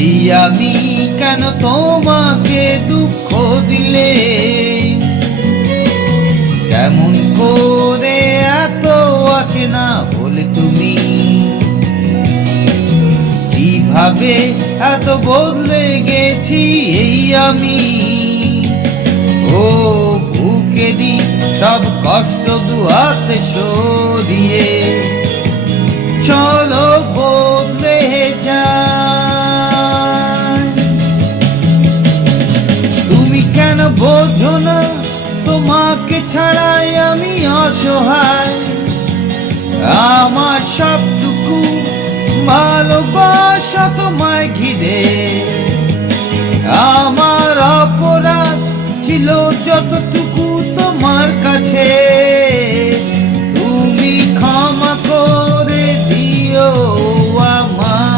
এই আমি কেন তোমাকে দুঃখ দিলে, কেমন করে এত অচেনা হলে তুমি, কিভাবে এত বদলে গেছি এই আমি। ও বুকে দি সব কষ্ট দুহাতে সরিয়ে চলো বদলে যাই। তুমি কেন বোঝো না তোমাকে ছাড়াই আমি অসহায়, আমার সবটুকু ভালোবাসা তোমায় ঘিরে। আমার অপরাধ ছিল যতটুকু তোমার কাছে, তুমি ক্ষমা করে দিও আমায়।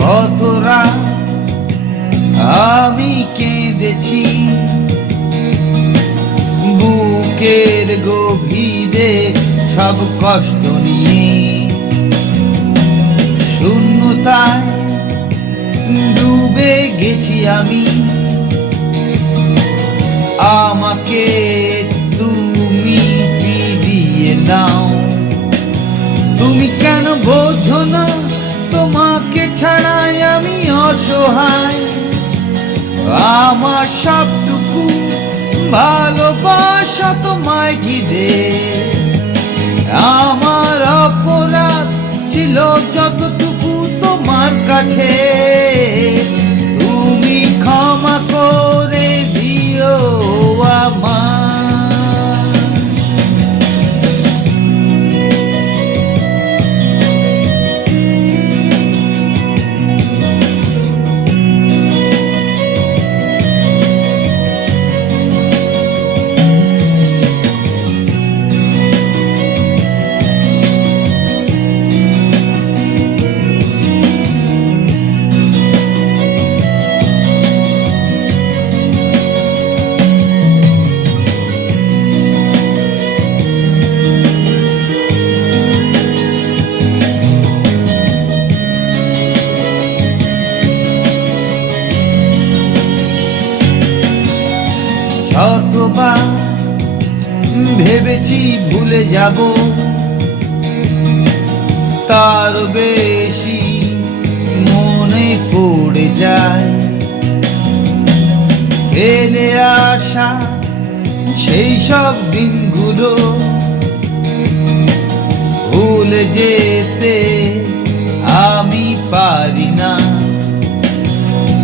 কতরা আমি কেঁদেছি বুকের গভীরে সব কষ্ট নিয়ে, শূন্যতায় ডুবে গেছি আমি। আমাকে তুমি ফিরিয়ে নাও। তুমি কেন বোঝো না তোমাকে ছাড়াই আমি অসহায়, আমার সবটুকু ভালোবাসা তোমায় ঘিরে। আমার অপরাধ ছিল যতটুকু তোমার কাছে, তুমি ক্ষমা করে দিও আমায়। শতবার ভেবেছি ভুলে যাব, তার বেশি মনে পড়ে যায়। ফেলে আসা সেই সব দিনগুলো ভুলে যেতে আমি পারি না।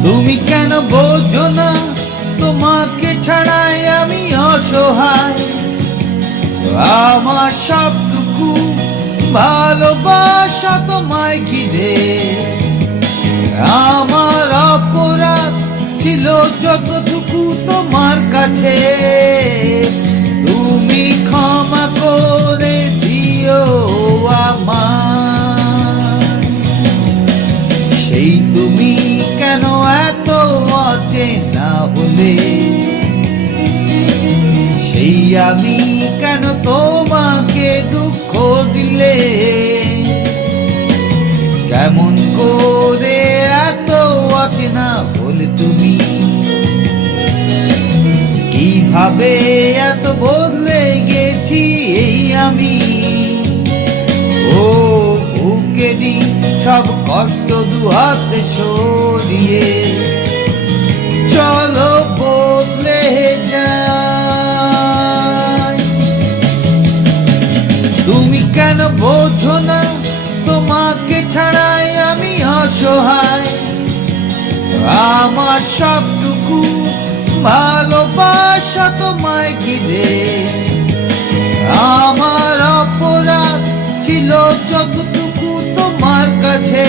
তুমি কেন বোঝো না তোমাকে ছাড়াই আমি অসহায়, আমার সবটুকু ভালোবাসা তোমায় ঘিরে। আমার অপরাধ ছিল যতটুকু তোমার কাছে, তুমি ক্ষমা করে দিও আমায়। সেই তুমি কেন এত অচেনা হলে, সেই আমি কেন তোমাকে দুঃখ দিলে, কেমন করে এত অচেনা হলে তুমি, কিভাবে এত বদলে গেছি এই আমি। ও বুকে দি সব কষ্ট দুহাতে সরিয়ে চলো বদলে যাই। তুমি কেন বোঝো না তোমাকে ছাড়াই আমি অসহায়, আমার সব যতটুকু ভালোবাসা তোমায় ঘিরে, আমার অপরাধ ছিল যতটুকু তোমার কাছে,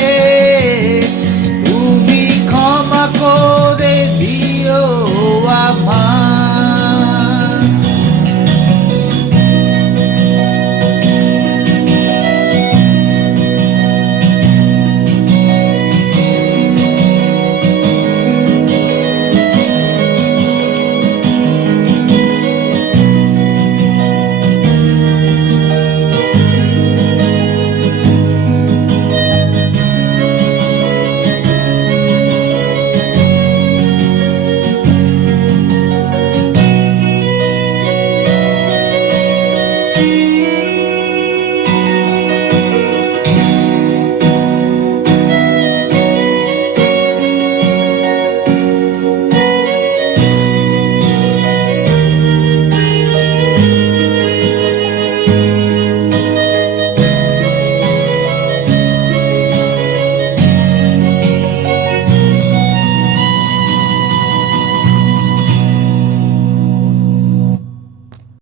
তুমি ক্ষমা করো।